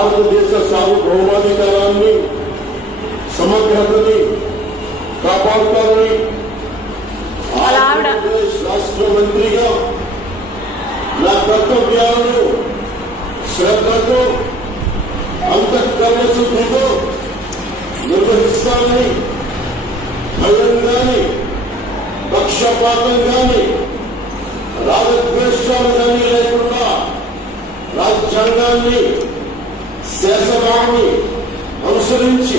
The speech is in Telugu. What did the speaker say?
భారతదేశ సార్వభౌమాధికారాన్ని సమగ్రతని కాపాడుతారని ఆంధ్రప్రదేశ్ రాష్ట్ర మంత్రిగా నా కర్తవ్యాలను శ్రద్ధతో అంతఃకరణ శుద్ధితో నిర్వహిస్తానని భయం గాని పక్షపాతం గాని రాగద్వేషాలు కానీ లేకుండా రాజ్యాంగాన్ని శాసనాన్ని అనుసరించి